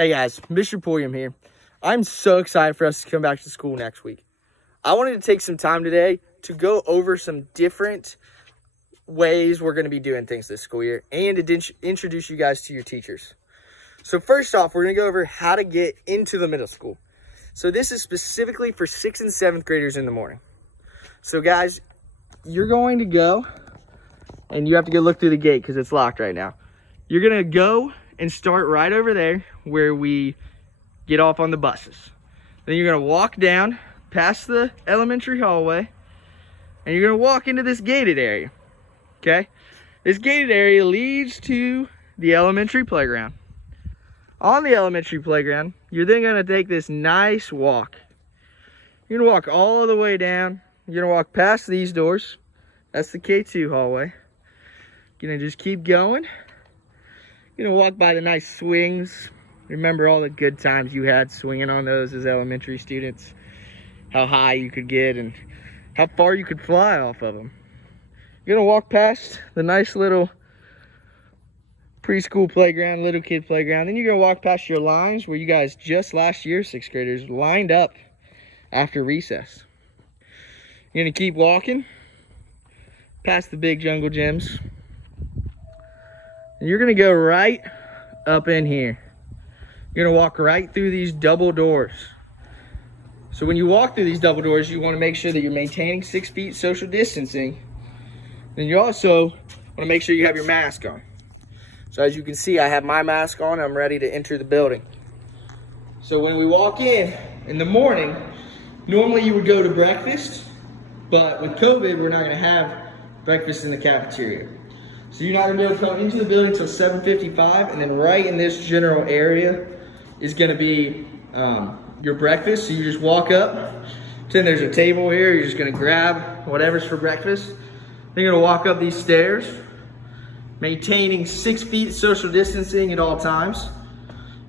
Hey guys, Mr. Pulliam here. I'm so excited for us to come back to school next week. I wanted to take some time today to go over some different ways we're going to be doing things this school year and to introduce you guys to your teachers. So first off, we're going to go over how to get into the middle school. So this is specifically for 6th and 7th graders in the morning. So guys, you're going to go, and you have to go look through the gate because it's locked right now. You're going to go and start right over there where we get off on the buses. Then you're gonna walk down past the elementary hallway and you're gonna walk into this gated area, okay? This gated area leads to the elementary playground. On the elementary playground, you're then gonna take this nice walk. You're gonna walk all the way down. You're gonna walk past these doors. That's the K2 hallway. You're gonna just keep going. You're gonna walk by the nice swings. Remember all the good times you had swinging on those as elementary students. How high you could get and how far you could fly off of them. You're gonna walk past the nice little preschool playground, little kid playground. Then you're gonna walk past your lines where you guys just last year, 6th graders, lined up after recess. You're gonna keep walking past the big jungle gyms. And you're gonna go right up in here. You're gonna walk right through these double doors. So when you walk through these double doors, you wanna make sure that you're maintaining 6 feet social distancing. Then you also wanna make sure you have your mask on. So as you can see, I have my mask on, I'm ready to enter the building. So when we walk in the morning, normally you would go to breakfast, but with COVID, we're not gonna have breakfast in the cafeteria. So you're not gonna be able to come into the building until 7:55, and then right in this general area is gonna be your breakfast. So you just walk up, then there's a table here, you're just gonna grab whatever's for breakfast. Then you're gonna walk up these stairs, maintaining 6 feet social distancing at all times,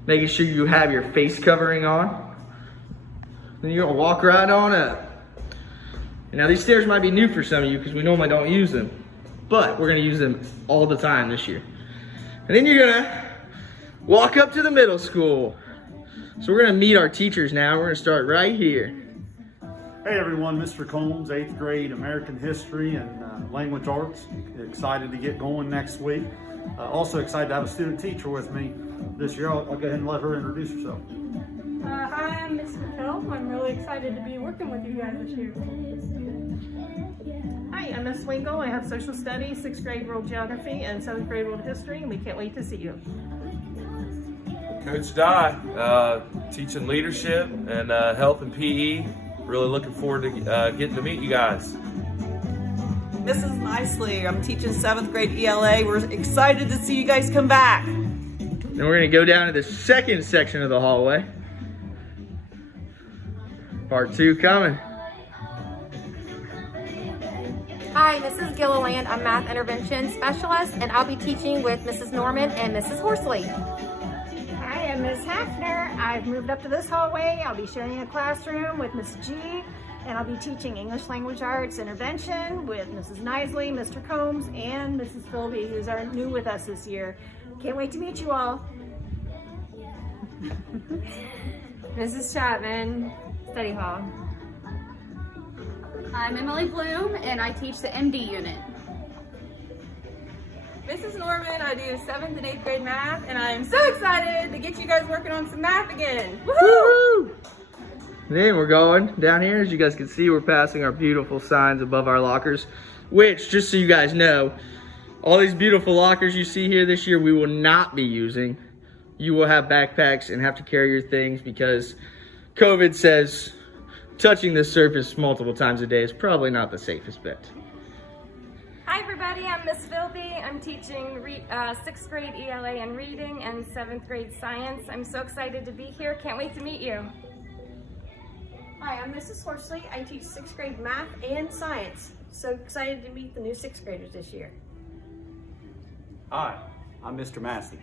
making sure you have your face covering on. Then you're gonna walk right on up. And now these stairs might be new for some of you because we normally don't use them, but we're gonna use them all the time this year. And then you're gonna walk up to the middle school. So we're gonna meet our teachers now. We're gonna start right here. Hey everyone, Mr. Combs, 8th grade American History and Language Arts. Excited to get going next week. Also excited to have a student teacher with me this year. I'll go ahead and let her introduce herself. Hi, I'm Miss Patel. I'm really excited to be working with you guys this year. Hi, I'm Miss Wingle. I have social studies, 6th grade world geography, and 7th grade world history, and we can't wait to see you. Coach Dye, teaching leadership and health and PE. Really looking forward to getting to meet you guys. Mrs. Nicely, I'm teaching 7th grade ELA. We're excited to see you guys come back. Then we're gonna go down to the second section of the hallway. Part 2 coming. Hi, Mrs. Gilliland. I'm Math Intervention Specialist, and I'll be teaching with Mrs. Norman and Mrs. Horsley. Hi, I'm Miss Hafner. I've moved up to this hallway. I'll be sharing a classroom with Miss G, and I'll be teaching English Language Arts Intervention with Mrs. Nisley, Mr. Combs, and Mrs. Philby, who's new with us this year. Can't wait to meet you all. Mrs. Chapman, Study Hall. I'm Emily Bloom, and I teach the MD unit. Mrs. Norman, I do 7th and 8th grade math, and I am so excited to get you guys working on some math again. Woohoo! Then we're going down here. As you guys can see, we're passing our beautiful signs above our lockers, which, just so you guys know, all these beautiful lockers you see here this year, we will not be using. You will have backpacks and have to carry your things because COVID says touching this surface multiple times a day is probably not the safest bet. Hi everybody, I'm Miss Philby. I'm teaching 6th grade ELA and reading and 7th grade science. I'm so excited to be here. Can't wait to meet you. Hi, I'm Mrs. Horsley. I teach 6th grade math and science. So excited to meet the new 6th graders this year. Hi, I'm Mr. Massey.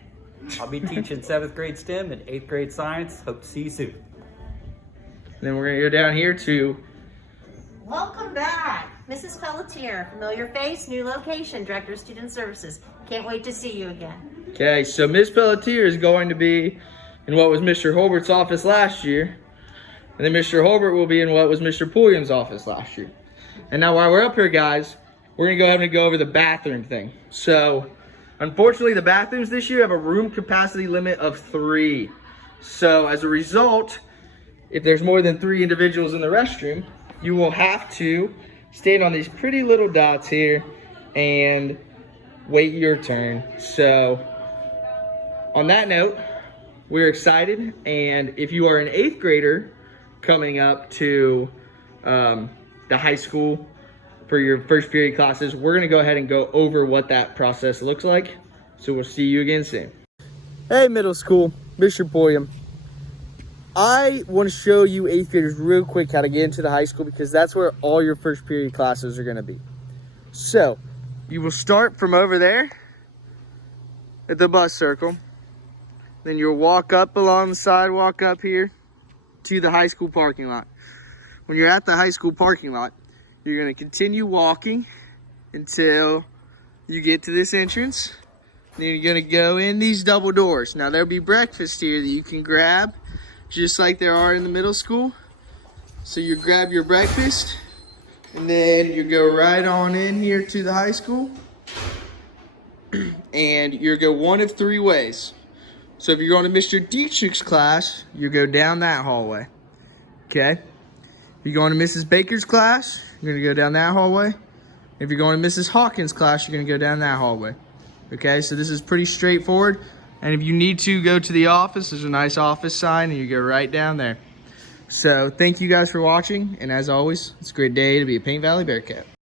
I'll be teaching 7th grade STEM and 8th grade science. Hope to see you soon. Then we're gonna go down here to Welcome back, Mrs. Pelletier, familiar face, new location, Director of Student Services. Can't wait to see you again. Okay, so Ms. Pelletier is going to be in what was Mr. Holbert's office last year. And then Mr. Holbert will be in what was Mr. Pulliam's office last year. And now while we're up here, guys, we're gonna go ahead and go over the bathroom thing. So, unfortunately, the bathrooms this year have a room capacity limit of 3. So as a result, if there's more than 3 individuals in the restroom, you will have to stand on these pretty little dots here and wait your turn. So on that note, we're excited. And if you are an 8th grader coming up to the high school for your first period classes, we're gonna go ahead and go over what that process looks like. So we'll see you again soon. Hey middle school, Mr. Pulliam. I want to show you 8th graders real quick how to get into the high school, because that's where all your first period classes are gonna be. So you will start from over there at the bus circle. Then you'll walk up along the sidewalk up here to the high school parking lot. When you're at the high school parking lot, you're gonna continue walking until you get to this entrance. Then you're gonna go in these double doors. Now there'll be breakfast here that you can grab, just like there are in the middle school. So you grab your breakfast, and then you go right on in here to the high school. And you go one of 3 ways. So if you're going to Mr. Dietrich's class, you go down that hallway, okay? If you're going to Mrs. Baker's class, you're gonna go down that hallway. If you're going to Mrs. Hawkins' class, you're gonna go down that hallway, okay? So this is pretty straightforward. And if you need to go to the office, there's a nice office sign, and you go right down there. So thank you guys for watching, and as always, it's a great day to be a Paint Valley Bearcat.